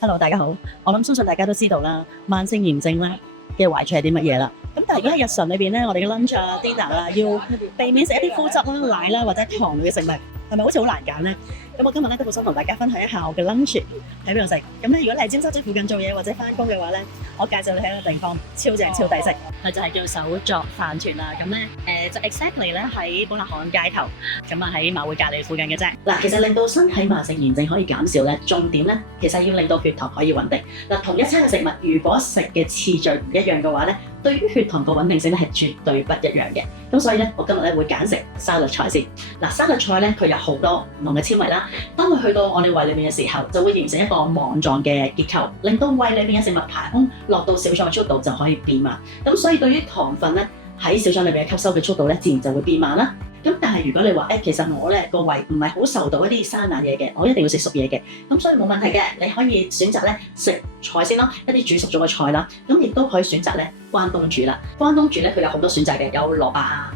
Hello，大家好。我諗相信大家都知道啦，慢性炎症咧嘅壞處係啲乜嘢啦。咁但係如果喺日常裏邊咧，我哋嘅 lunch 啊、dinner 啊，要避免食一啲麩質啦、奶啦或者糖類嘅食物，係咪好似好難揀咧？咁我今日咧都好想同大家分享一下我嘅 lunch 喺邊度食。咁咧，如果你係尖沙咀附近做嘢或者翻工嘅話咧，我介紹你喺一個地方超正超抵食，佢就係叫手作飯團啦。咁咧就 exactly 咧喺寶勒巷街頭，咁啊喺馬會隔離附近嘅啫。嗱，其實令到身體慢性炎症可以減少咧，重點咧其實要令到血糖可以穩定。嗱，同一餐嘅食物，如果食嘅次序唔一樣嘅話咧，對於血糖個穩定性咧係絕對不一樣嘅。咁所以咧，我今日咧會揀食沙律菜先。嗱，沙律菜咧佢有好多唔同嘅纖維啦。當佢去到我哋胃裏面嘅時候，就會形成一個網狀嘅結構，令到胃裏面嘅食物排空落到小腸嘅速度就可以變慢。咁所以對於糖分咧喺小腸裏面嘅吸收嘅速度咧，自然就會變慢啦。咁但係如果你話其實我咧個胃唔係好受到一啲生冷嘢嘅，我一定要食熟嘢嘅，咁所以冇問題嘅，你可以選擇咧食菜先咯，一啲煮熟咗嘅菜啦，咁亦都可以選擇咧關東煮啦。關東煮咧佢有好多選擇嘅，有蘿蔔啊、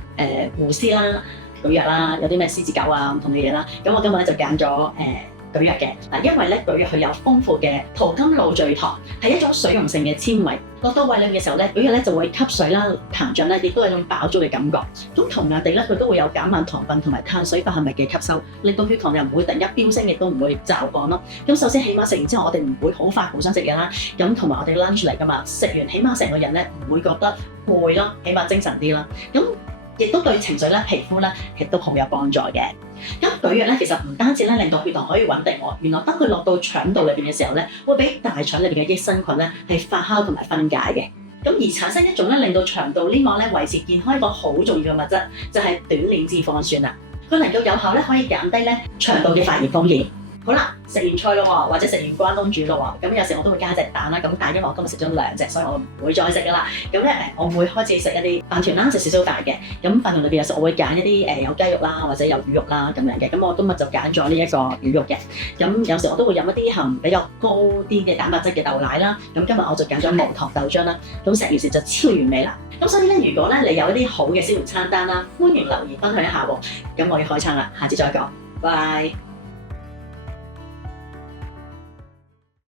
胡絲啦、蒟蒻啦，有啲咩獅子狗啊唔同嘅嘢啦。咁我今日咧就揀咗蒟蒻嘅嗱，因為咧蒟蒻佢有豐富嘅桃金腦聚糖，係一種水溶性嘅纖維，落到胃裏面嘅時候咧，蒟蒻咧就會吸水啦、膨脹咧，亦都係一種飽足嘅感覺。咁同樣地咧，佢都會有減慢糖分同埋碳水化合物嘅吸收，令到血糖又唔會突然一飆升，亦都唔會驟降咯。咁首先起碼食完之後，我哋唔會好快好想食嘢啦。咁同埋我哋 lunch 嚟㗎嘛，食完起碼成個人咧唔會覺得攰咯，起碼精神啲啦。咁亦都對情緒咧、皮膚咧，亦都好有幫助嘅。咁蒟蒻咧，其實唔單止咧令到血糖可以穩定喎，原來當佢落到腸道裏邊嘅時候咧，會俾大腸裏邊嘅益生菌咧係發酵同埋分解嘅。咁而產生一種咧令到腸道黏膜咧維持健康一個好重要嘅物質，就係短鏈脂肪酸啦。佢能夠有效咧可以減低咧腸道嘅發炎風險。好啦，食完菜咯喎，或者食完關東煮咯喎，咁有時我都會加隻蛋啦。咁但係因為我今日食咗2隻，所以我唔會再食噶啦。咁咧我會開始食一啲飯團啦，食少少飯嘅。咁飯團裏邊有時我會揀一啲有雞肉啦，或者有魚肉啦咁樣嘅。咁我今日就揀咗呢一個魚肉嘅。咁有時我都會飲一啲含比較高啲嘅蛋白質嘅豆奶啦。咁今日我就揀咗無糖豆漿啦。咁食完時就超完美啦。咁所以咧，如果咧你有一啲好嘅宵夜餐單啦，歡迎留言分享一下喎。咁我要開餐啦，下次再講，拜。